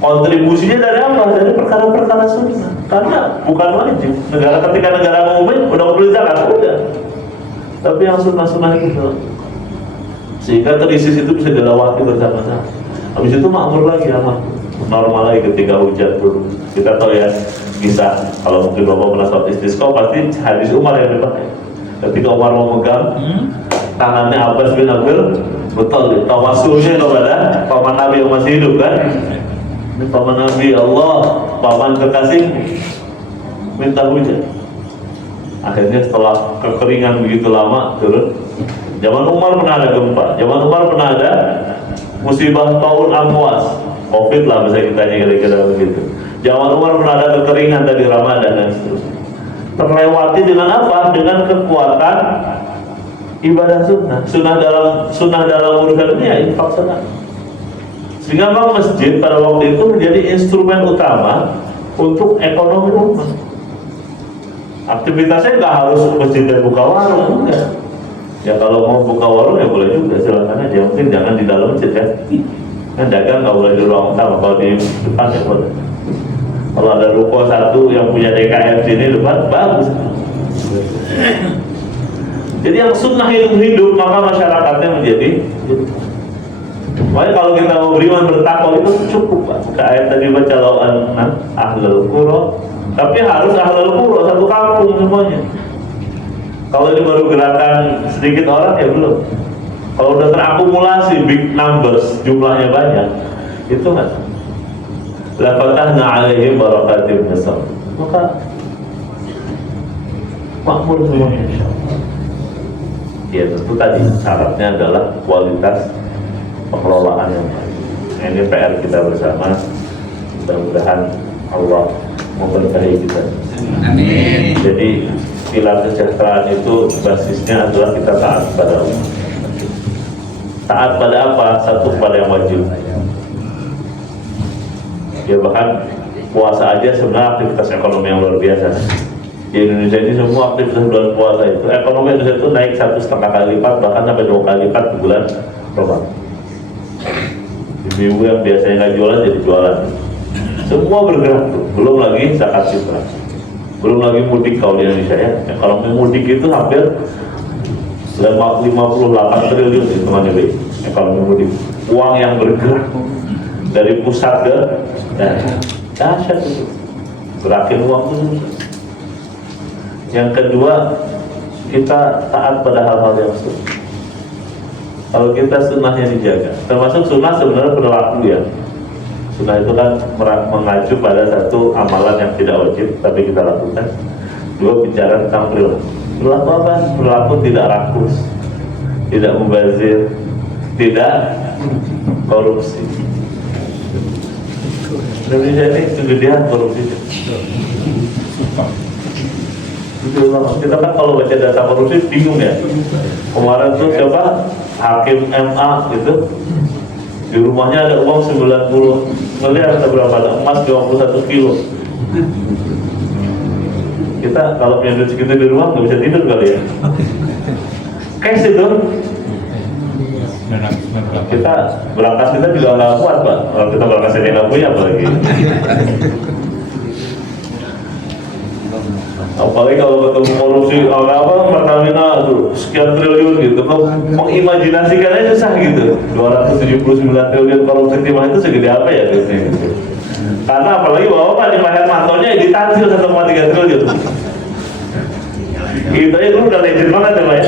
kontribusinya dari apa? Dari perkara-perkara sunnah. Karena bukan wajib. Ketika negara ngumumin udah beli zakat udah. Tapi yang sunnah-sunnah itu, sehingga krisis itu bisa dilewati bersama-sama. Habis itu makmur lagi sama normal lagi ketika hujan turun. Kita tahu ya, bisa kalau mungkin Bapak pernah sholat istisqa, pasti hadis Umar yang dipakai. Ketika Umar mau megang tangannya Abbas bin Abdul Muttalib, tawasulnya kepada paman Nabi yang masih hidup kan. Ini paman Nabi, Allah, paman kekasih, minta hujan. Akhirnya setelah kekeringan begitu lama turun. Zaman Umar pernah ada gempa, zaman Umar pernah ada musibah tahun Amwas, Covid lah bisa kita kira-kira begitu. Zaman Umar pernah ada kekeringan tadi Ramadan dan seterusnya. Terlewati dengan apa? Dengan kekuatan ibadah sunnah dalam urusan ini ya infak sedekah. Sehingga memang masjid pada waktu itu menjadi instrumen utama untuk ekonomi umat. Aktivitasnya nggak harus masjid dan buka warung, enggak. Ya kalau mau buka warung ya boleh juga, silakan aja. Mungkin jangan di dalam masjid ya. Kan dagang nggak boleh di ruang utama, kalau di depan ya boleh. Kalau ada ruko satu yang punya DKM sini depan, bagus. Jadi yang sunnah hidup, maka masyarakatnya menjadi. Makanya kalau kita mau beriman bertakwa itu cukup Pak. Ayat tadi baca lawan ahlul qura, tapi harus ahlul qura satu kampung semuanya. Kalau ini baru gerakan sedikit orang ya belum. Kalau udah terakumulasi big numbers, jumlahnya banyak, itu nggak. La fatahna alaihim barakatim nasab, maka makmur semuanya insyaallah. Ya tentu tadi syaratnya adalah kualitas pengelolaan yang baik. Ini PR kita bersama. Mudah-mudahan Allah memberkahi kita. Amin. Jadi pilar kesejahteraan itu basisnya adalah kita taat pada Allah. Taat pada apa? Satu pada yang wajib. Ya bahkan puasa aja sebenarnya aktivitas ekonomi yang luar biasa. Di Indonesia ini semua aktivitas bulan puasa itu ekonomi Indonesia itu naik 1,5 kali lipat, bahkan sampai 2 kali lipat di bulan Ramadan. Ibu-ibu yang biasanya nggak jualan jadi jualan. Semua bergerak tuh. Belum lagi zakat fitrah. Belum lagi mudik kalau di Indonesia ya. Ekonomi mudik itu hampir 58 triliun hitungannya B. Ekonomi mudik. Uang yang bergerak dari pusat ke daerah. Dahsyat itu. Gerakin uang itu. Yang kedua, kita taat pada hal-hal yang sunnah. Kalau kita sunnahnya dijaga, termasuk sunnah sebenarnya berlaku ya. Sunnah itu kan mengacu pada satu amalan yang tidak wajib, tapi kita lakukan. Dua, bicara tentang perilaku. Perilaku apa? Perilaku tidak rakus, tidak mubazir, tidak korupsi. Indonesia ini kegedean korupsi. Kita kan kalau baca data korupsi bingung ya. Kemarin tuh siapa? Hakim MA gitu. Di rumahnya ada uang 90 miliar atau berapa, ada emas 21 kilo. Kita kalau punya duit segitu di rumah nggak bisa tidur kali ya. Cash itu. Kita berangkas kita juga nggak kuat Pak. Kalau kita berangkas ini nggak punya apalagi. Apalagi kalau ketemu korupsi apa Pertamina tuh sekian triliun gitu, kalau mengimajinasikannya susah gitu. 279 triliun korupsi timah itu segede apa ya duitnya gitu. Karena apalagi bapak di Pak Hermantonya ditansil 1,3 triliun. Gitu aja dulu udah legend banget ya Pak ya.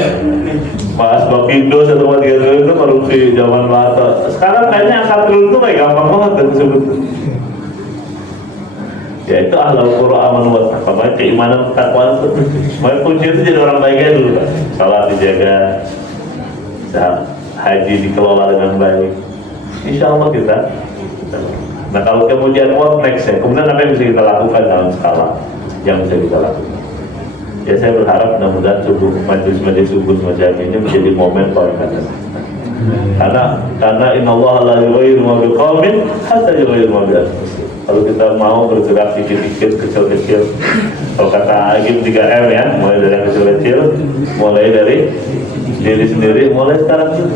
Mas Bapindo 1,3 triliun itu korupsi zaman Pak Harto. Sekarang kayaknya angka triliun itu kayak gampang banget kan sebetulnya. Ya itu ahlul Qur'an wa taqwa, keimanan takwa itu. Makanya kunci itu jadi orang baiknya dulu Pak. Salat dijaga, haji dikelola dengan baik. Insya Allah kita. Nah kalau kemudian what next ya, kemudian apa yang bisa kita lakukan dalam skala yang bisa kita lakukan? Ya saya berharap mudah-mudahan majelis subuh semacam ini menjadi momen perbaikan. Karena innallaha la yughayyiru ma biqaumin hatta yughayyiru ma bi anfusihim. Kalau kita mau bergerak dikit-dikit, kecil-kecil, kalau kata Agim 3M ya, mulai dari yang kecil-kecil, mulai dari diri sendiri, mulai sekarang juga.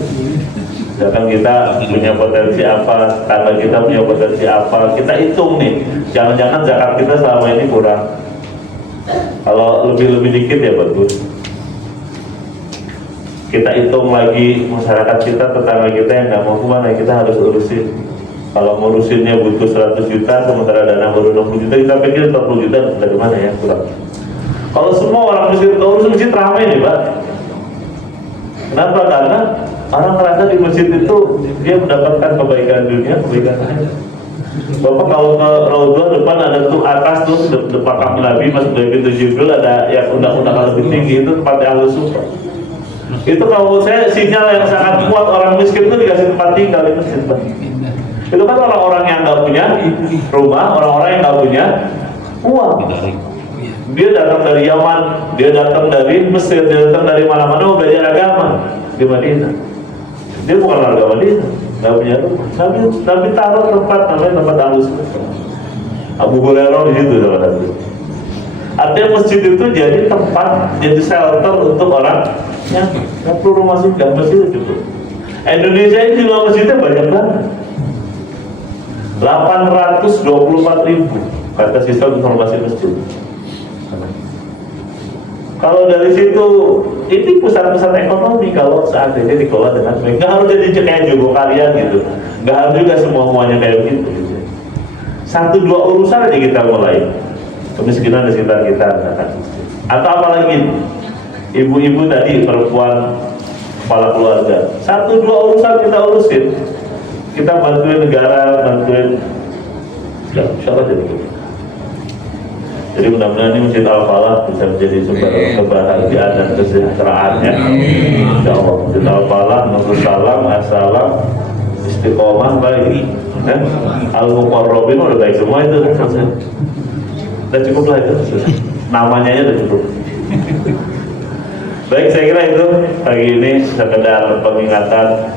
Misalkan kita punya potensi apa, karena kita punya potensi apa, kita hitung nih. Jangan-jangan zakat kita selama ini kurang. Kalau lebih-lebih dikit ya bagus. Kita hitung lagi masyarakat kita, tetangga kita yang nggak mau kemana, kita harus urusin. Kalau ngurusinnya butuh 100 juta, sementara dana baru 60 juta, kita pikir 40 juta dari mana ya, kurang. Kalau semua orang masjid urus masjid ramai nih Pak. Kenapa? Karena orang merasa di masjid itu dia mendapatkan kebaikan dunia, kebaikan akhirat. Bapak kalau ke Raudhah depan ada tuh atas tuh depan Nabi masuk dari pintu Jibril ada yang undang-undang lebih tinggi, itu tempat yang halus suka. Itu kalau saya sinyal yang sangat kuat orang miskin itu dikasih tempat tinggal di masjid Pak. Itu kan orang-orang yang nggak punya rumah, orang-orang yang nggak punya uang. Dia datang dari Yaman, dia datang dari Mesir, dia datang dari mana-mana mau belajar agama di Madinah. Dia bukan warga Madinah, nggak punya rumah. Nabi taruh tempat namanya tempat halus. Abu Hurairah di situ sama Nabi. Artinya masjid itu jadi tempat, jadi shelter untuk orang yang nggak perlu rumah singgah, masjid itu cukup. Indonesia ini jumlah masjidnya banyak banget. 824.000 kata sistem informasi masjid. Kalau dari situ, ini pusat-pusat ekonomi kalau saat ini dikelola dengan baik. Nggak harus jadi kayak Jogokarya gitu. Nggak harus juga semuanya kayak begitu. 1-2 urusan aja kita mulai. Kemiskinan di sekitar kita, atau apalagi ibu-ibu tadi, perempuan, kepala keluarga. 1-2 urusan kita urusin. Kita bantuin negara, bantuin, ya, insya Allah jadi gitu. Jadi mudah-mudahan ini Masjid Al-Falah bisa menjadi sumber kebahagiaan dan kesejahteraan ya. Insya Allah Masjid Al-Falah, Nursalam, Assalam, Istiqomah baik. Al-Muqarrabin udah baik semua itu. Udah cukup lah itu. Namanya aja udah cukup. Baik, saya kira itu pagi ini sekedar pengingatan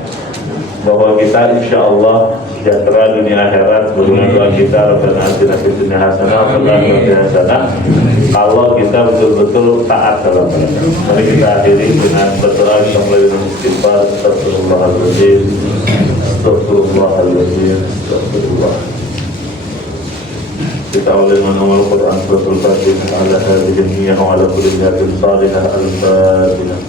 bahwa kita insya Allah sejahtera dunia akhirat sebagaimana doa kita Rabbana atina fid dunya hasanah wa fil akhirati hasanah. Kalau kita betul-betul taat dalam beribadah. Mari kita akhiri dengan berdoa kita mulai dengan istighfar. Astagfirullahaladzim, Astagfirullahaladzim, Astagfirullah. Kita awal dengan awal Quran suratul Fatihah ala hadhihi niyyah wa ala kulli niyatin salihah al-Fatihah.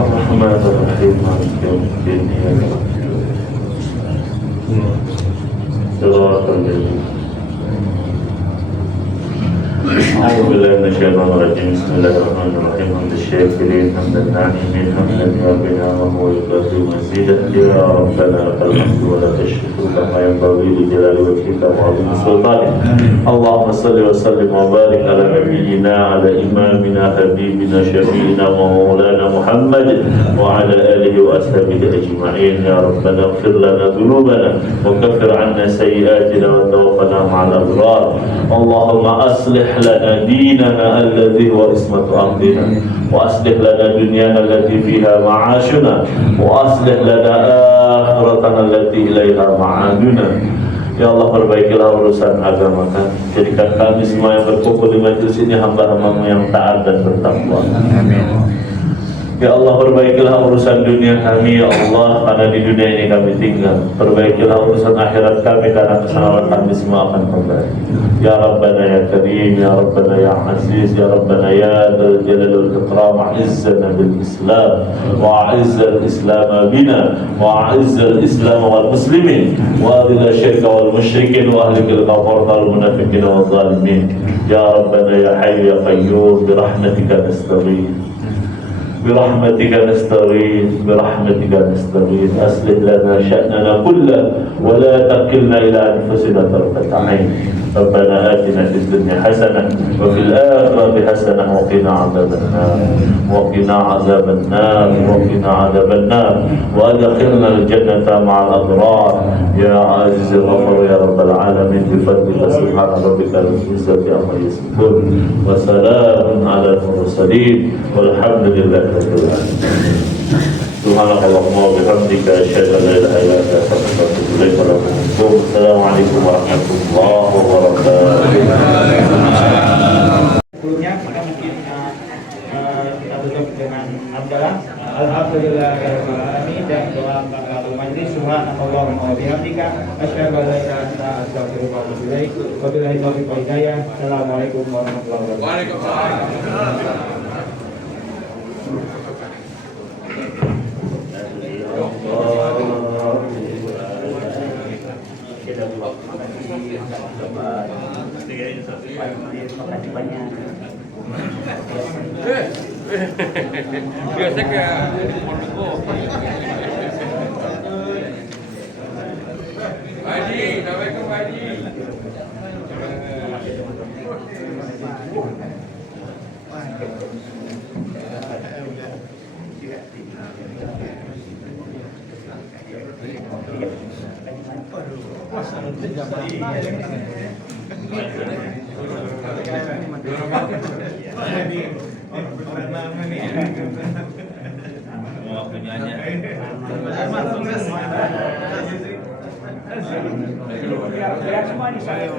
Ar-Rahman Ar-Rahim Maliki Yawmiddin Iyyaka na'budu أعوذ بالله من الشيطان الرجيم بسم الله الرحمن الرحيم حمد الشاكرين حمد الناعمين حمدا يرضينا وهو يكافئ مزيدا يا ربنا لك الحمد ولا تشرك كما ينبغي لجلال وجهك وعظيم سلطانك اللهم صل وسلم وبارك على نبينا على إمامنا حبيبنا شفيعنا ومولانا محمد وعلى آله وأصحابه أجمعين يا ربنا اغفر لنا ذنوبنا وكفر عنا سيئاتنا وتوفنا مع الأبرار اللهم أصلح لنا ديننا الذي هو عصمة أمرنا وأصلح لنا دنيانا التي فيها معاشنا وأصلح لنا آخرتنا التي إليها معادنا Ya Allah, perbaikilah urusan agama kami. Jadikan kami semua yang berkumpul di majelis ini hamba-hambamu yang taat dan bertakwa. Amin. Ya Allah, perbaikilah urusan dunia kami, ya Allah, karena di dunia ini kami tinggal. Perbaikilah urusan akhirat kami, karena kesalahan kami semua akan kembali. Ya Rabbana ya Karim, ya Rabbana ya Aziz, ya Rabbana ya Dzal Jalali wal Ikram, a'izzana bil Islam, wa a'izzal Islam bina, wa a'izzal Islam wal muslimin, wa adhil syirka wal musyrikin, wa ahlikil kafar wal munafiqin wal zalimin. Ya Rabbana ya Hayyu ya Qayyum, birahmatika nastaghith. برحمتك نستغيث برحمتك نستغيث أصلح لنا شأننا كله ولا تكلنا إلى أنفسنا طرفة عين ربنا آتنا في الدنيا حسنة وفي الآخرة حسنة وقنا عذاب النار وقنا عذاب النار وقنا عذاب النار وأدخلنا الجنة مع الأبرار يا عزيز الغفور يا رب العالمين بفضلك سبحان ربك رب العزة عما يصفون وسلام على المرسلين والحمد لله رب العالمين. سبحانك اللهم وبحمدك أشهد أن لا إله إلا أنت أستغفرك وأتوب إليك. السلام عليكم ورحمة الله وبركاته. Sebelumnya maka mungkin kita tutup dengan hamdalah. Alhamdulillahirobbilalamin dan doa majlis. Subhanallahumma wa bihamdika asyhadu an la ilaha illa anta astaghfiruka wa atubu ilaik. Wabillahi taufiq wal hidayah. Assalamualaikum warahmatullahi wabarakatuh. Waalaikumsalam. Biasa kayak Haji, Assalamualaikum Haji. Waktunya aja. Biar semua ini saya.